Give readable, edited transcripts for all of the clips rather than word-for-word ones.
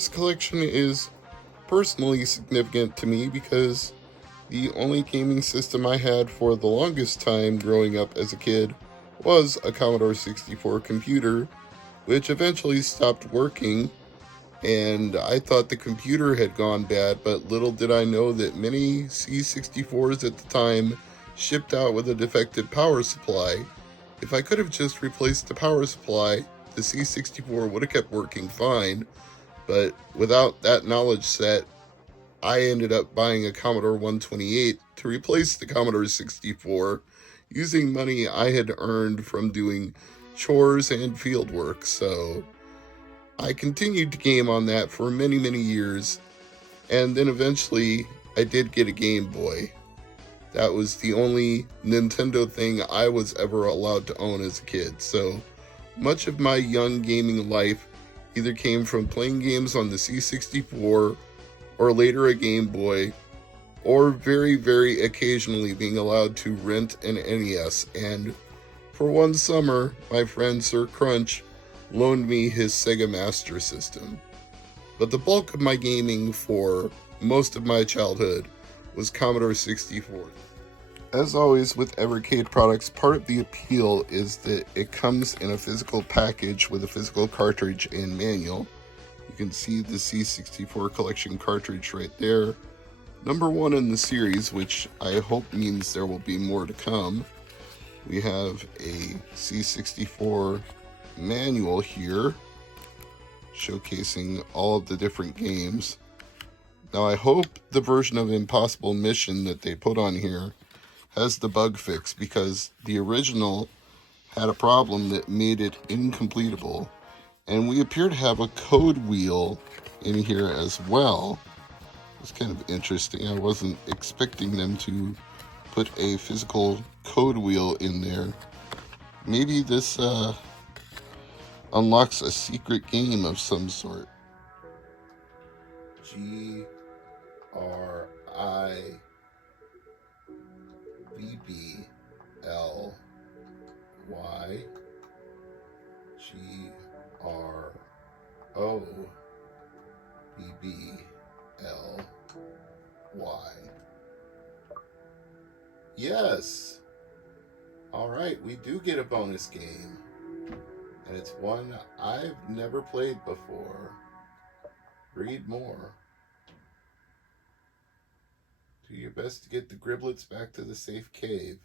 This collection is personally significant to me because the only gaming system I had for the longest time growing up as a kid was a Commodore 64 computer, which eventually stopped working, and I thought the computer had gone bad, but little did I know that many C64s at the time shipped out with a defective power supply. If I could have just replaced the power supply, the C64 would have kept working fine, but without that knowledge set, I ended up buying a Commodore 128 to replace the Commodore 64 using money I had earned from doing chores and field work. So I continued to game on that for many, many years, and then eventually I did get a Game Boy. That was the only Nintendo thing I was ever allowed to own as a kid. So much of my young gaming life either came from playing games on the C64 or later a Game Boy, or very, very occasionally being allowed to rent an NES. And for one summer, my friend Sir Crunch loaned me his Sega Master System. But the bulk of my gaming for most of my childhood was Commodore 64. As always with Evercade products, part of the appeal is that it comes in a physical package with a physical cartridge and manual. You can see the C64 collection cartridge right there. Number one in the series, which I hope means there will be more to come. We have a C64 manual here, showcasing all of the different games. Now I hope the version of Impossible Mission that they put on here has the bug fix, because the original had a problem that made it incompletable. And we appear to have a code wheel in here as well. It's kind of interesting. I wasn't expecting them to put a physical code wheel in there. Maybe this unlocks a secret game of some sort. GRIBBLY. Yes! Alright, we do get a bonus game. And it's one I've never played before. Read more. Do your best to get the Griblets back to the safe cave.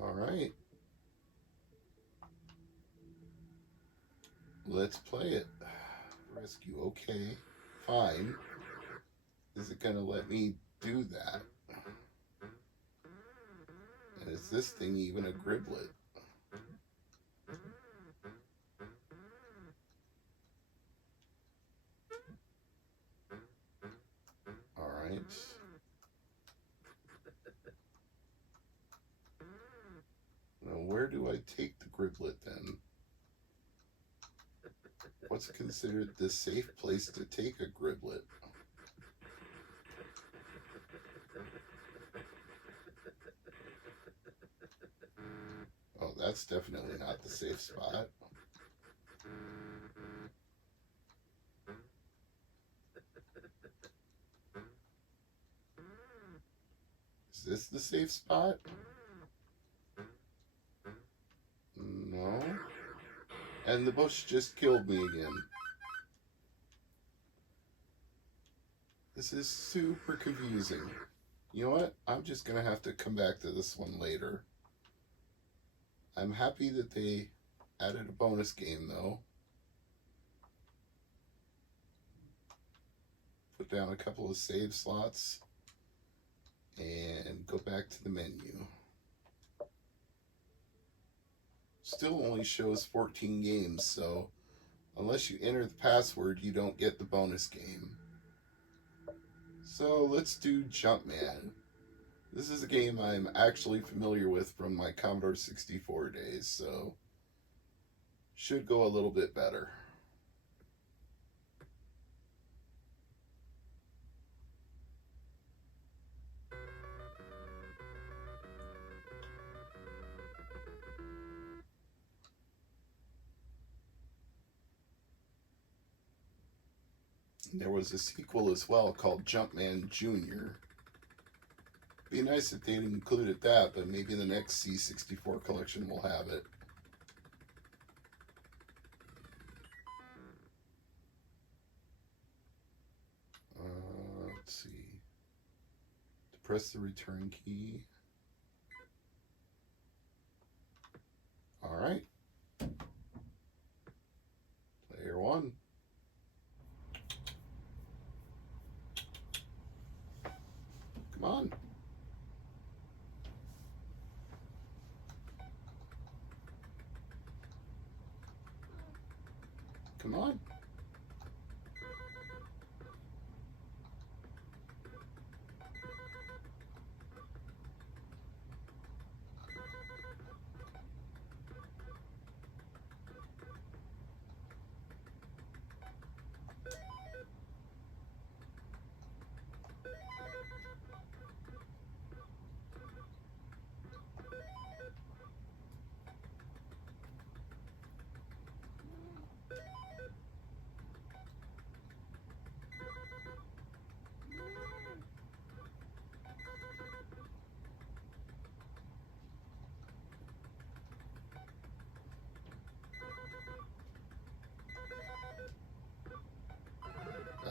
Alright. Let's play it. Rescue, okay. Fine. Is it gonna let me do that? And is this thing even a Griblet? Alright. Now where do I take the Griblet then? What's considered the safe place to take a Griblet? Oh, that's definitely not the safe spot. Is this the safe spot? No. And the bush just killed me again. This is super confusing. You know what? I'm just going to have to come back to this one later. I'm happy that they added a bonus game, though. Put down a couple of save slots and go back to the menu. Still only shows 14 games, so unless you enter the password, you don't get the bonus game. So let's do Jumpman. This is a game I'm actually familiar with from my Commodore 64 days, so should go a little bit better. There was a sequel as well called Jumpman Jr. Be nice if they'd included that, but maybe the next C64 collection will have it. Let's see. Press the return key. All right. Player one. Come on. Come on.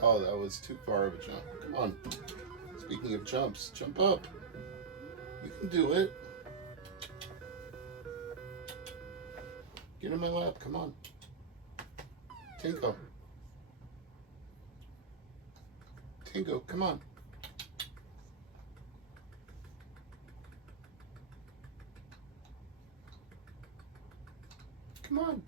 Oh, that was too far of a jump. Come on. Speaking of jumps, jump up. You can do it. Get in my lap. Come on. Tinko. Tinko, come on. Come on.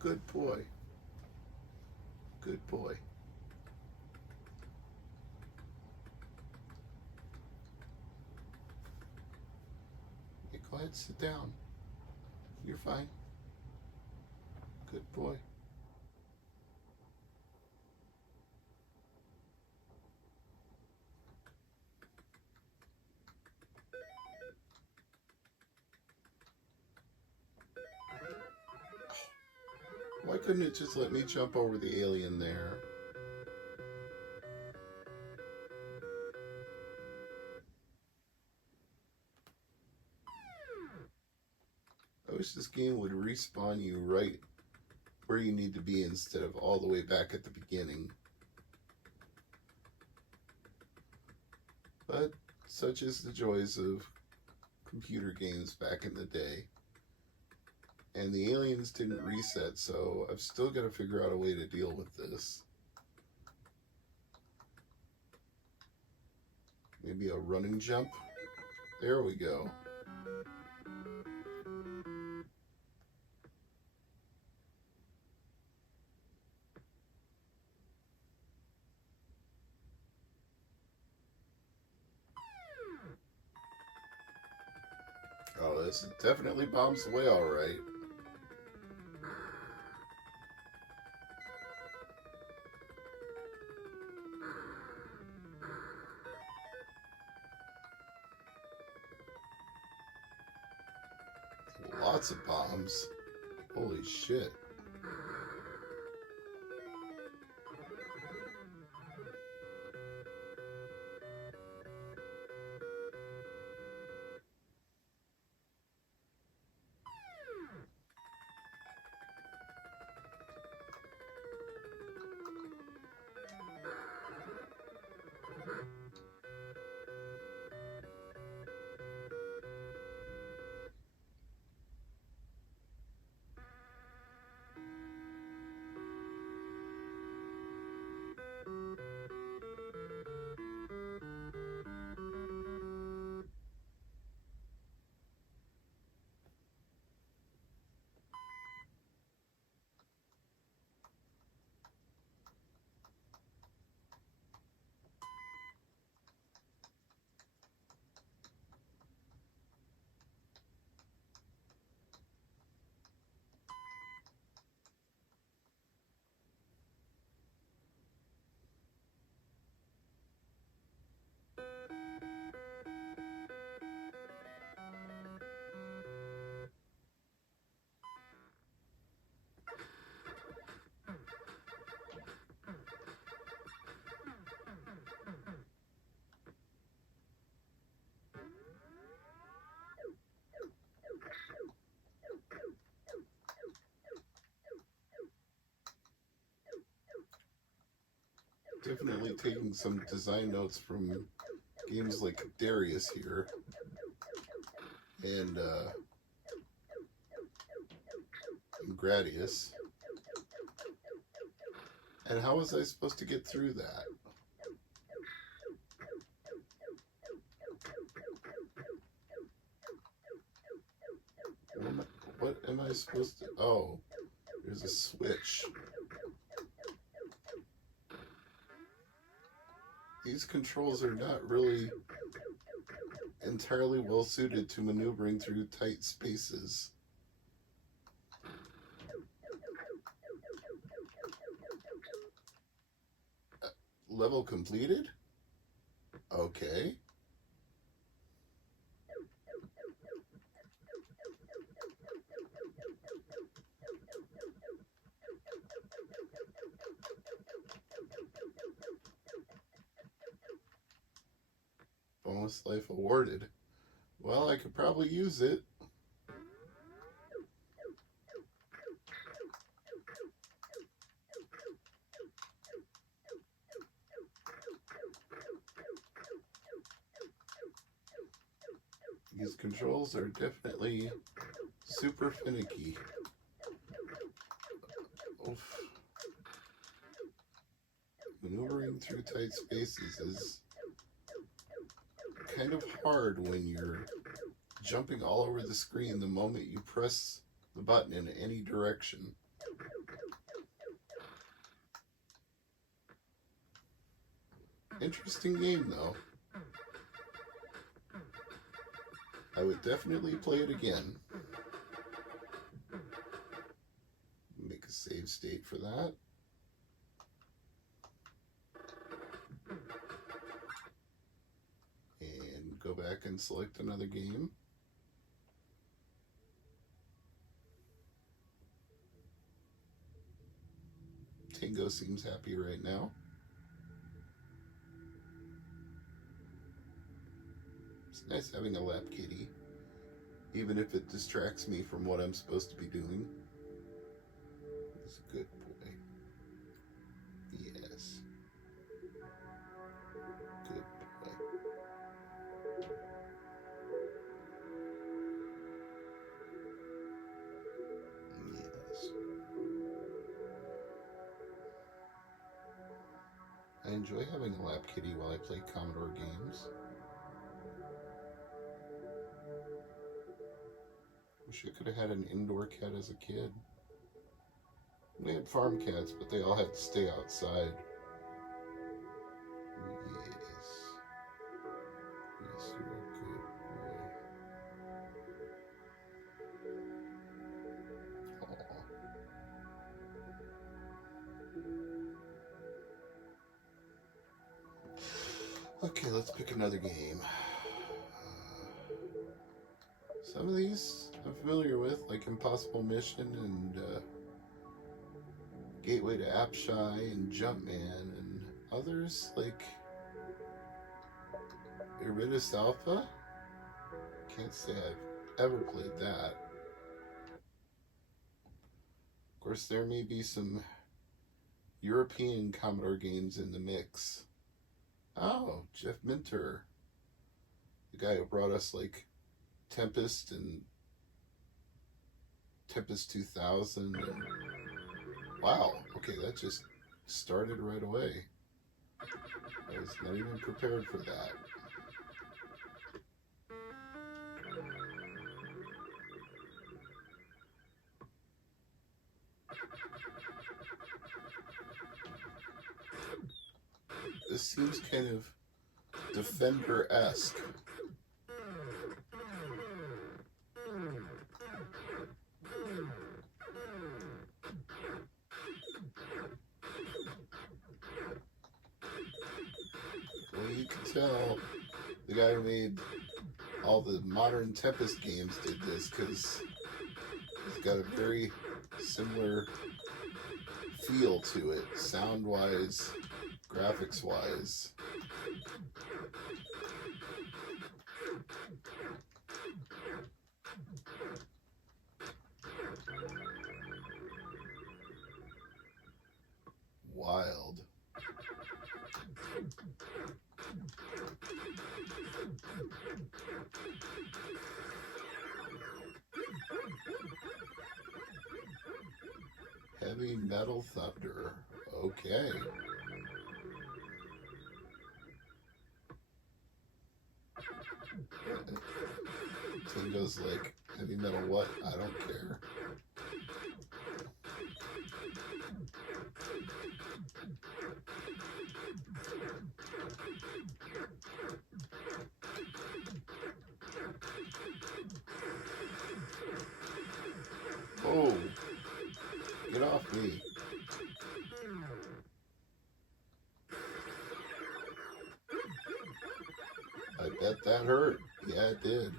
Good boy. Good boy. Hey, go ahead, sit down. You're fine. Good boy. Why couldn't it just let me jump over the alien there? I wish this game would respawn you right where you need to be instead of all the way back at the beginning. But such is the joys of computer games back in the day. And the aliens didn't reset, so I've still got to figure out a way to deal with this. Maybe a running jump? There we go. Oh, this definitely bombs away all right. Lots of bombs. Holy shit. definitely taking some design notes from games like Darius here. And Gradius. And how was I supposed to get through that? What am I supposed to... Oh, there's a switch. These controls are not really entirely well suited to maneuvering through tight spaces. Level completed? Okay. Bonus life awarded. Well, I could probably use it. These controls are definitely super finicky. Oof. Maneuvering through tight spaces is kind of hard when you're jumping all over the screen the moment you press the button in any direction. Interesting game, though. I would definitely play it again. Make a save state for that. And go back and select another game. Tango seems happy right now. It's nice having a lap kitty, even if it distracts me from what I'm supposed to be doing. He's a good boy. Yes. Good boy. Yes. I enjoy having a lap kitty while I play Commodore games. Wish I could have had an indoor cat as a kid. We had farm cats, but they all had to stay outside. Yes. Yes, you're a good boy. Aww. Okay, let's pick another game. Some of these I'm familiar with, like Impossible Mission and Gateway to Apshai and Jumpman, and others like Iridius Alpha. Can't say I've ever played that. Of course, there may be some European Commodore games in the mix. Oh, Jeff Minter, the guy who brought us like Tempest and Tempest 2000. And wow, okay, that just started right away. I was not even prepared for that. This seems kind of Defender-esque. Well, you can tell the guy who made all the modern Tempest games did this because it's got a very similar feel to it, sound-wise, graphics-wise. Wild. Heavy Metal Thunder. Okay. So he goes like, heavy metal what? I don't care. Oh, get off me. I bet that hurt. Yeah, it did.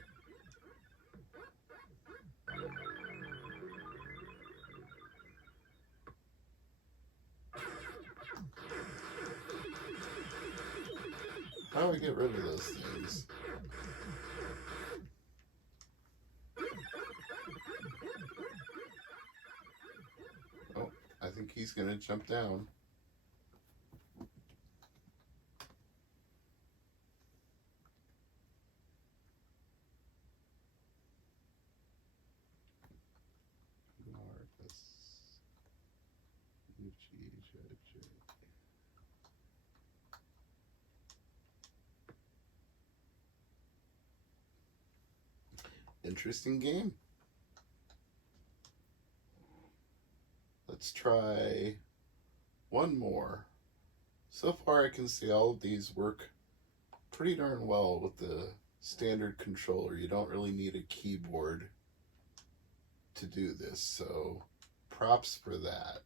How do I get rid of those things? Oh, I think he's going to jump down. Interesting game. Let's try one more. So far I can see all of these work pretty darn well with the standard controller. You don't really need a keyboard to do this, so props for that.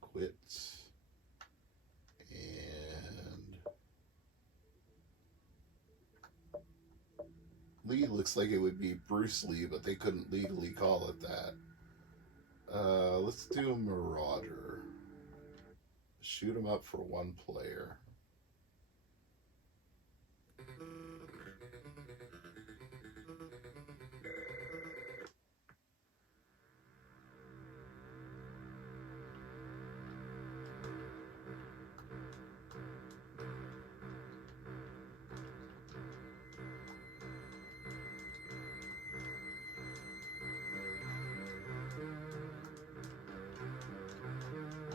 Quit. And Lee looks like it would be Bruce Lee, but they couldn't legally call it that. Let's do a Marauder. Shoot 'em up for one player.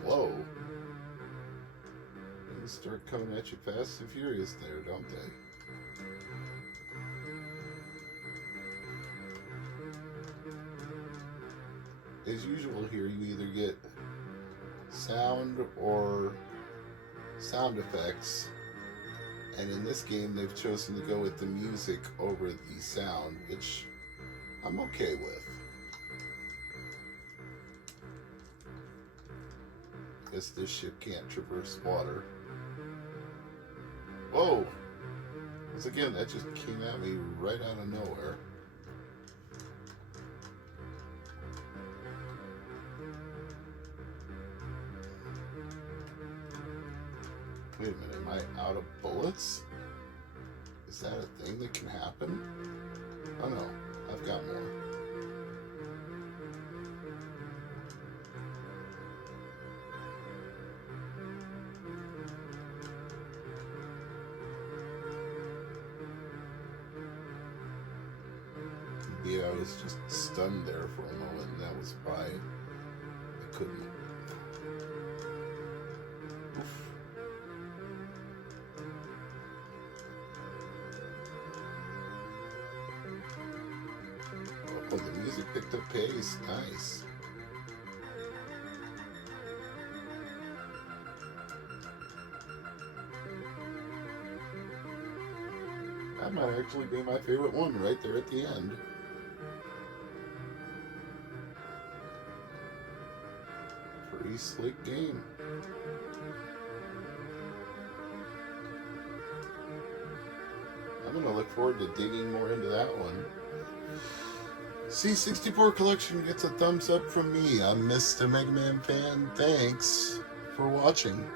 Whoa. They start coming at you fast and furious there, don't they? As usual here, you either get sound or sound effects, and in this game they've chosen to go with the music over the sound, which I'm okay with. Guess this ship can't traverse water. Whoa! Once again, that just came at me right out of nowhere. Wait a minute, am I out of bullets? Is that a thing that can happen? Oh no, I've got more. Yeah, I was just stunned there for a moment, and that was why I couldn't. Oof. Oh, the music picked up pace. Nice. That might actually be my favorite one right there at the end. Pretty slick game. I'm going to look forward to digging more into that one. C64 Collection gets a thumbs up from me. I'm Mr. MegaManFan. Thanks for watching.